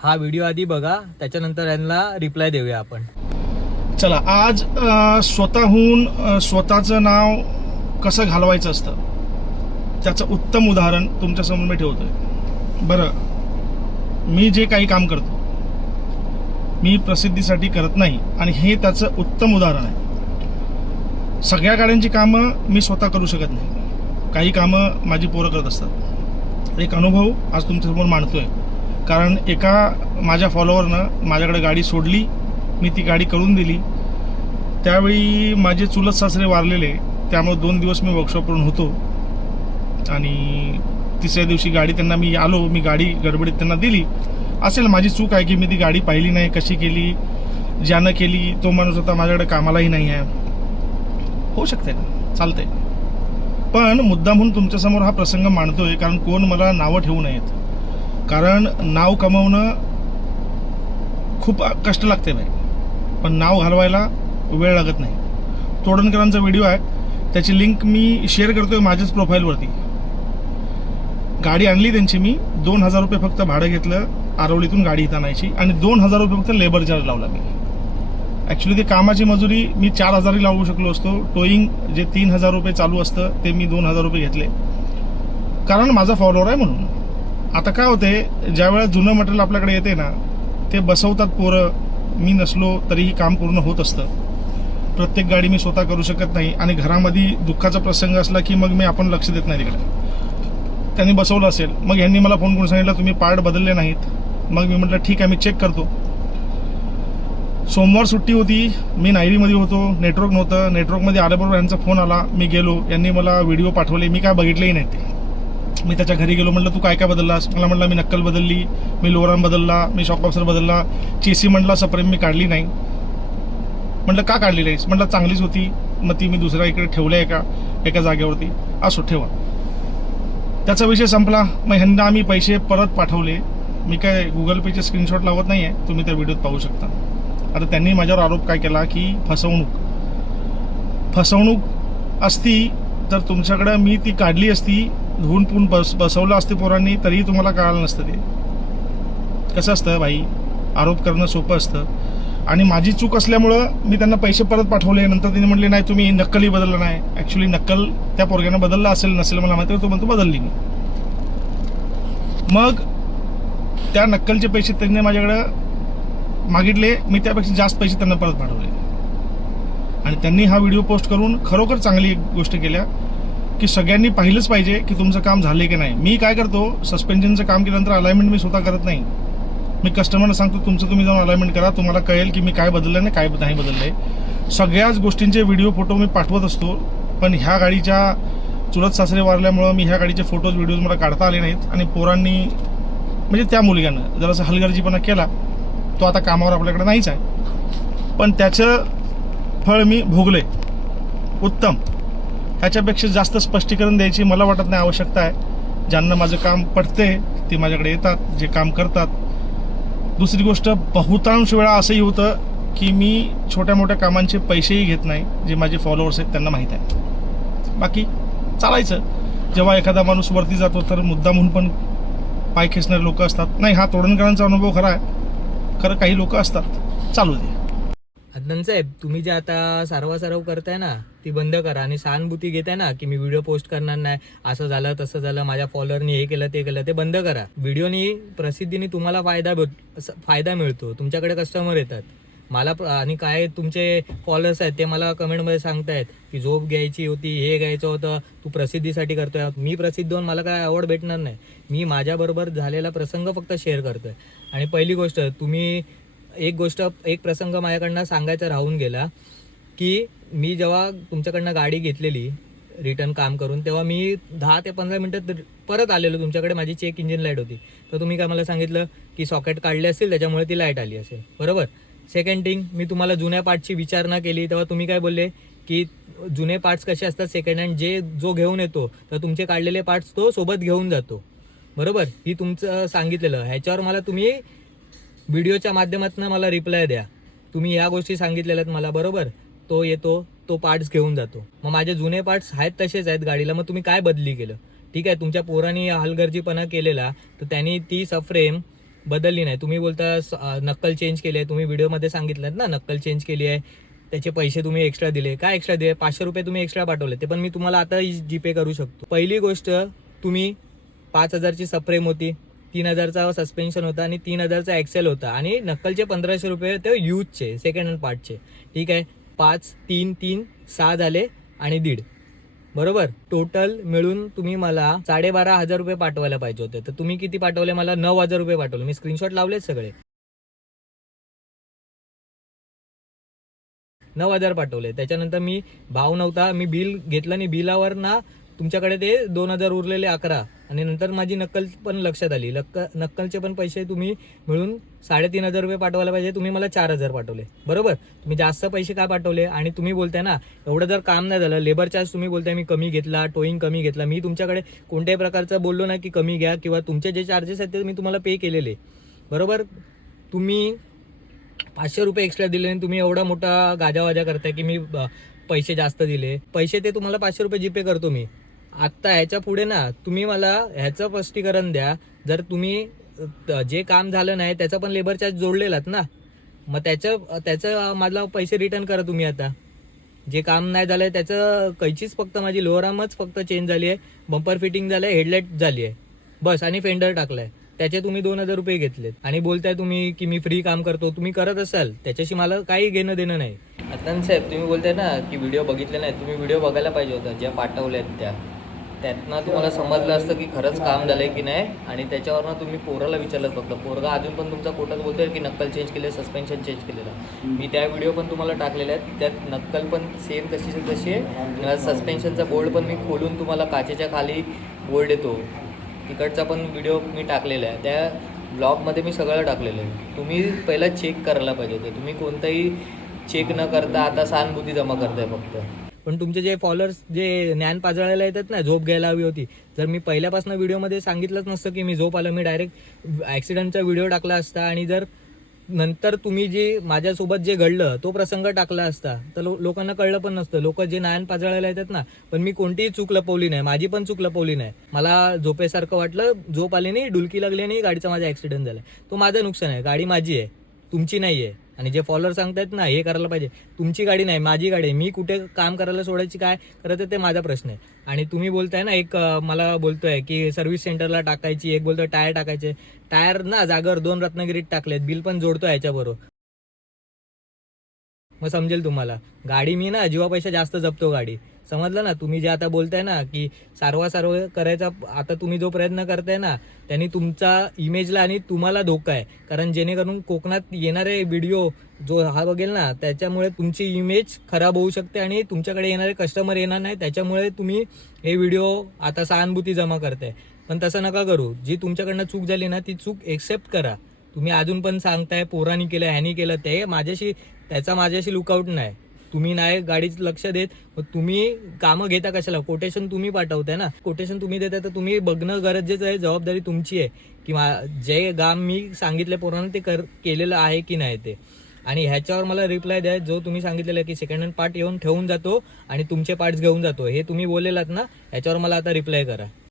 हा व्हिडिओ आधी बघा, त्याच्यानंतर यांना रिप्लाय देऊया आपण. चला, आज स्वतःहून स्वतःचं नाव कसं घालवायचं असतं त्याचं उत्तम उदाहरण तुमच्यासमोर मी ठेवतोय. बरं, मी जे काही काम करतो मी प्रसिद्धीसाठी करत नाही, आणि हे त्याचं उत्तम उदाहरण आहे. सगळ्या गाड्यांची कामं मी स्वतः करू शकत नाही, काही कामं माझी पोरं करत असतात. एक अनुभव आज तुमच्यासमोर मांडतोय, कारण एका माझ्या फॉलोअरनं माझ्याकडे गाडी सोडली, मी ती गाडी करून दिली. त्यावेळी माझे चुलत सासरे वारलेले, त्यामुळे 2 दिवस मी वर्कशॉपवरून होतो, आणि तिसऱ्या दिवशी गाडी त्यांना मी आलो, मी गाडी गडबडीत त्यांना दिली. असेल माझी चूक आहे की मी ती गाडी पाहिली नाही, कशी केली, ज्यानं केली तो माणूस आता माझ्याकडे कामालाही नाही आहे. होऊ शकते ना, चालतंय. पण मुद्दा म्हणून तुमच्यासमोर हा प्रसंग मांडतोय, कारण कोण मला नावं ठेवू नयेत. कारण नाव कमवणं खूप कष्ट लागते बाई, पण नाव घालवायला वेळ लागत नाही. तोडणकरांचा व्हिडिओ आहे, त्याची लिंक मी शेअर करतोय माझ्याच प्रोफाईलवरती. गाडी आणली त्यांची मी, 2,000 रुपये फक्त भाडं घेतलं आरवलीतून गाडी इथं आणायची, आणि 2,000 रुपये फक्त लेबर चार्ज लावला मी. ॲक्च्युली ते कामाची मजुरी मी 4,000 लावू शकलो असतो. टोईंग जे 3,000 रुपये चालू असतं ते मी 2,000 रुपये घेतले, कारण माझा फॉलोअर आहे म्हणून. आता काय होते, ज्या वेळेला जुनं मटेरियल आपल्याकडे येते ना, ते बसवतात पोरं. मी नसलो तरीही काम पूर्ण होत असतं. प्रत्येक गाडी मी स्वतः करू शकत नाही, आणि घरामध्ये दुःखाचा प्रसंग असला की मग मी आपण लक्ष देत नाही तिकडे. त्यांनी बसवलं असेल, मग यांनी मला फोन करून सांगितलं तुम्ही पार्ट बदलले नाहीत. मग मी म्हटलं ठीक आहे, मी चेक करतो. सोमवार सुट्टी होती, मी नायरीमध्ये होतो, नेटवर्क नव्हतं. नेटवर्कमध्ये आल्याबरोबर यांचा फोन आला, मी गेलो. यांनी मला व्हिडिओ पाठवले, मी काय बघितलेही नाही ते. मी त्याच्या घरी गेलो, म्हटलं तू काय काय बदललास? मला म्हटलं मी नक्कल बदलली, मी लोराम बदलला, मी शॉक ऑब्झर्वर बदलला, चेसी म्हटला सप्रेम मी काढली नाही. म्हटलं का काढली नाहीस? म्हटलं चांगलीच होती, मग ती मी दुसऱ्या इकडे ठेवल्या एका जागेवरती. असो, ठेवा. त्याचा विषय संपला. मग ह्यांना आम्ही पैसे परत पाठवले. मी काय गुगल पेचे स्क्रीनशॉट लावत नाही आहे, तुम्ही त्या व्हिडिओत पाहू शकता. आता त्यांनी माझ्यावर आरोप काय केला की फसवणूक असती तर तुमच्याकडं मी ती काढली असती, धुवून पुन बसवलं असते पोरांनी, तरीही तुम्हाला कळालं नसतं. ते कसं असतं भाई, आरोप करणं सोपं असतं. आणि माझी चूक असल्यामुळं मी त्यांना पैसे परत पाठवले. नंतर त्यांनी म्हटले नाही तुम्ही नक्कलही बदललं नाही. ॲक्च्युली नक्कल त्या पोरग्यानं बदललं असेल नसेल मला माहिती, तो म्हणतो बदलली मी. मग त्या नक्कलचे पैसे त्यांनी माझ्याकडं मागितले, मी त्यापेक्षा जास्त पैसे त्यांना परत पाठवले. आणि त्यांनी हा व्हिडिओ पोस्ट करून खरोखर चांगली गोष्ट केल्या की सगळ्यांनी पाहिलंच पाहिजे की तुमचं काम झालंय की नाही. मी काय करतो, सस्पेन्शनचं काम केल्यानंतर अलाइनमेंट मी स्वतः करत नाही. मी कस्टमरला सांगतो तुमचं तुम्ही जाऊन अलाइनमेंट करा, तुम्हाला कळेल की मी काय बदललं नाही, काय नाही बदललंय. सगळ्याच गोष्टींचे व्हिडिओ फोटो मी पाठवत असतो. पण ह्या गाडीच्या चुलत सासरे वारल्यामुळं मी ह्या गाडीचे फोटोज व्हिडिओज मला काढता आले नाहीत. आणि पोरांनी म्हणजे त्या मुलग्यानं जरासा हलगर्जीपणा केला. तो आता कामावर आपल्याकडे नाहीच आहे, पण त्याचं फळ मी भोगले. उत्तम. ह्याच्यापेक्षा जास्त स्पष्टीकरण द्यायची मला वाटत नाही आवश्यकता आहे. ज्यांना माझं काम पटते ते माझ्याकडे येतात, जे काम करतात. दुसरी गोष्ट, बहुतांश वेळा असंही होतं की मी छोट्या मोठ्या कामांचे पैसेही घेत नाही. जे माझे फॉलोअर्स आहेत त्यांना माहीत आहे. बाकी चालायचं. जेव्हा एखादा माणूस वरती जातो तर मुद्दा म्हणून पण पाय खेचणारे लोक असतात. नाही, हा तोडणकरांचा अनुभव खरा आहे. खरं काही लोक असतात. चालू दे. अदनान साहेब, तुम्ही जे आता सारवासारव करताय ना, ती बंद करा. आणि सहानुभूती घेताय ना की मी व्हिडिओ पोस्ट करणार नाही, असं झालं तसं झालं, माझ्या फॉलोअरनी हे केलं ते केलं, ते बंद करा. व्हिडिओनी प्रसिद्धीने तुम्हाला फायदा मिळतो, तुमच्याकडे कस्टमर येतात. मला आणि काय तुमचे फॉलोअर्स आहेत ते मला कमेंटमध्ये सांगतायत की झोप घ्यायची होती, हे घ्यायचं होतं, तू प्रसिद्धीसाठी करतोय. मी प्रसिद्ध होऊन मला काय आवड भेटणार नाही. मी माझ्याबरोबर झालेला प्रसंग फक्त शेअर करतोय. आणि पहिली गोष्ट, तुम्ही एक प्रसंग माझ्याकडनं सांगायचा राहून गेला की मी जेव्हा तुमच्याकडनं गाडी घेतलेली रिटर्न काम करून, तेव्हा मी 10 ते 15 मिनिटात परत आलेलो तुमच्याकडे. माझी चेक इंजिन लाईट होती, तर तुम्ही काय मला सांगितलं की सॉकेट काढले असेल त्याच्यामुळे ती लाईट आली असेल, बरोबर. सेकंड थिंग, मी तुम्हाला जुन्या पार्टची विचारणा केली तेव्हा तुम्ही काय बोलले की जुने पार्ट्स कसे असतात सेकंड हँड, जो घेऊन येतो तर तुमचे काढलेले पार्ट्स तो सोबत घेऊन जातो, बरोबर. ही तुमचं सांगितलेलं. ह्याच्यावर मला तुम्ही व्हिडिओच्या माध्यमातून मला रिप्लाय द्या. तुम्ही ह्या गोष्टी सांगितलेल्यात मला, बरोबर. तो येतो, तो पार्ट्स घेऊन जातो. मग माझे जुने पार्ट्स आहेत तसेच आहेत गाडीला, मग तुम्ही काय बदली केलं? ठीक आहे, तुमच्या पोरांनी हलगर्जीपणा केलेला तर त्यांनी ती सफ्रेम बदलली नाही. तुम्ही बोलता नक्कल चेंज केली आहे, तुम्ही व्हिडिओमध्ये सांगितलं ना नक्कल चेंज केली आहे, त्याचे पैसे तुम्ही एक्स्ट्रा दिले. काय एक्स्ट्रा दिले? 500 रुपये तुम्ही एक्स्ट्रा पाठवले, ते पण मी तुम्हाला आता जीपे करू शकतो. पहिली गोष्ट, तुम्ही 5,000ची सप्रेम होती, 3,000चा सस्पेन्शन होता आणि 3,000चा एक्सेल होता आणि नक्कलचे 1,500 रुपये ते यूजचे सेकंड हँड पार्टचे. ठीक आहे, 5, 3, 3, 6 झाले आणि 1.5, बरोबर. टोटल मिळून तुम्ही मला 12,500 रुपये पाठवायला पाहिजे होते. तर तुम्ही किती पाठवले? मला 9,000 रुपये पाठवले. मी स्क्रीनशॉट लावलेत सगळे. 9,000 पाठवले. त्याच्यानंतर मी भाव नव्हता, मी बिल घेतलं आणि बिलावर ना तुमच्याकडे ते 2,000 उरलेले 11 आणि नंतर माझी नक्कल पण लक्षात आली. नक्कलचे पण पैसे तुम्ही मिळून 3,500 रुपये पाठवायला पाहिजे, तुम्ही मला 4,000 पाठवले, बरोबर. तुम्ही जास्त पैसे का पाठवले? आणि तुम्ही बोलताय ना एवढं जर काम नाही झालं, लेबर चार्ज तुम्ही बोलताय मी कमी घेतला, टोईंग कमी घेतला. मी तुमच्याकडे कोणत्याही प्रकारचं बोललो ना की कमी घ्या किंवा तुमचे जे चार्जेस आहेत ते मी तुम्हाला पे केलेले, बरोबर. तुम्ही 500 रुपये एक्स्ट्रा दिले आणि तुम्ही एवढा मोठा गाजावाजा करताय की मी पैसे जास्त दिले. पैसे ते तुम्हाला 500 रुपये जीपे करतो मी. आत्ता ह्याच्या पुढे ना तुम्ही मला ह्याचं स्पष्टीकरण द्या. जर तुम्ही जे काम झालं नाही त्याचा पण लेबर चार्ज जोडलेलात ना, मग त्याचं मला पैसे रिटर्न करा तुम्ही. आता जे काम नाही झालंय त्याचं कैचीच फक्त माझी लोअर आर्मच फक्त चेंज झाली आहे, बंपर फिटिंग झालंय, हेडलाईट झाली आहे बस आणि फेंडर टाकलाय. त्याचे तुम्ही 2,000 रुपये घेतलेत आणि बोलताय तुम्ही की मी फ्री काम करतो. तुम्ही करत असाल त्याच्याशी मला काही घेणं देणं नाही. आता साहेब तुम्ही बोलताय ना की व्हिडिओ बघितले नाही, तुम्ही व्हिडिओ बघायला पाहिजे होता ज्या पाठवल्यात त्यातनं तुम्हाला समजलं असतं की खरंच काम झालंय की नाही. आणि त्याच्यावरनं तुम्ही पोराला विचारलं फक्त. पोरगा अजून पण तुमचा कोर्टात बोलतोय की नक्कल चेंज केले, सस्पेन्शन चेंज केलेलं. मी त्या व्हिडिओ पण तुम्हाला टाकलेल्या आहेत, त्यात नक्कल पण सेम तशी आहे. सस्पेन्शनचा बोर्ड पण मी खोलून तुम्हाला काचेच्या खाली बोर्ड येतो तिकडचा पण व्हिडिओ मी टाकलेला आहे. त्या ब्लॉगमध्ये मी सगळं टाकलेलं आहे. तुम्ही पहिला चेक करायला पाहिजे होते. तुम्ही कोणताही चेक न करता आता सहानुभूती जमा करताय फक्त. पण तुमचे जे फॉलोअर्स जे ज्ञान पाजळायला येतात ना, झोप घ्यायला हवी होती. जर मी पहिल्यापासून व्हिडिओमध्ये सांगितलंच नसतं की मी झोप आलं, मी डायरेक्ट ॲक्सिडेंटचा व्हिडिओ टाकला असता आणि जर नंतर तुम्ही जे माझ्यासोबत जे घडलं तो प्रसंग टाकला असता तर लोकांना कळलं पण नसतं. लोक जे नायन पाजळायला येतात ना, पण मी कोणतीही चूक लपवली नाही, माझी पण चूक लपवली नाही. मला झोपेसारखं वाटलं, झोप आली नाही, डुलकी लागली नाही, गाडीचा माझा ॲक्सिडेंट झाला. तो माझं नुकसान आहे, गाडी माझी आहे, तुमची नाही आहे. आणि जे फॉलोअर सांगतायत ना हे करायला पाहिजे, तुमची गाडी नाही माझी गाडी आहे. मी कुठे काम करायला सोडायची काय करायचं ते माझा प्रश्न आहे. आणि तुम्ही बोलताय ना, एक मला बोलतोय की सर्व्हिस सेंटरला टाकायची, एक बोलतोय टायर टाकायचे. टायर ना जागेवर 2 रत्नागिरीत टाकलेत, बिल पण जोडतोय याच्याबरोबर. मग समजेल तुम्हाला. गाडी मी ना जीवा पैसा जास्त जपतो गाडी, समजलं ना. तुम्ही जे आता बोलताय ना की सारवा करायचा, आता तुम्ही जो प्रयत्न करताय ना त्यांनी तुमचा इमेजला आणि तुम्हाला धोका आहे. कारण जेणेकरून कोकणात येणारे व्हिडिओ जो हा बघेल ना त्याच्यामुळे तुमची इमेज खराब होऊ शकते आणि तुमच्याकडे येणारे कस्टमर येणार नाही. त्याच्यामुळे तुम्ही हे व्हिडिओ आता सहानुभूती जमा करताय, पण तसं नका करू. जी तुमच्याकडनं चूक झाली ना ती चूक एक्सेप्ट करा. तुम्ही अजून पण सांगताय पोरांनी केलं, ह्यानी केलं, ते माझ्याशी लुकआउट नाही. तुम्ही नाही गाडीच लक्ष देत, मग तुम्ही कामं घेता कशाला? कोटेशन तुम्ही पाठवताय ना, कोटेशन तुम्ही देताय तर तुम्ही बघणं गरजेचं आहे. जबाबदारी तुमची आहे की जे काम मी सांगितलं पोरांना ते केलेलं आहे की नाही ते. आणि ह्याच्यावर मला रिप्लाय द्या, जो तुम्ही सांगितलेलं की सेकंड हँड पार्ट येऊन ठेवून जातो आणि तुमचे पार्ट्स घेऊन जातो, हे तुम्ही बोललेलात ना, ह्याच्यावर मला आता रिप्लाय करा.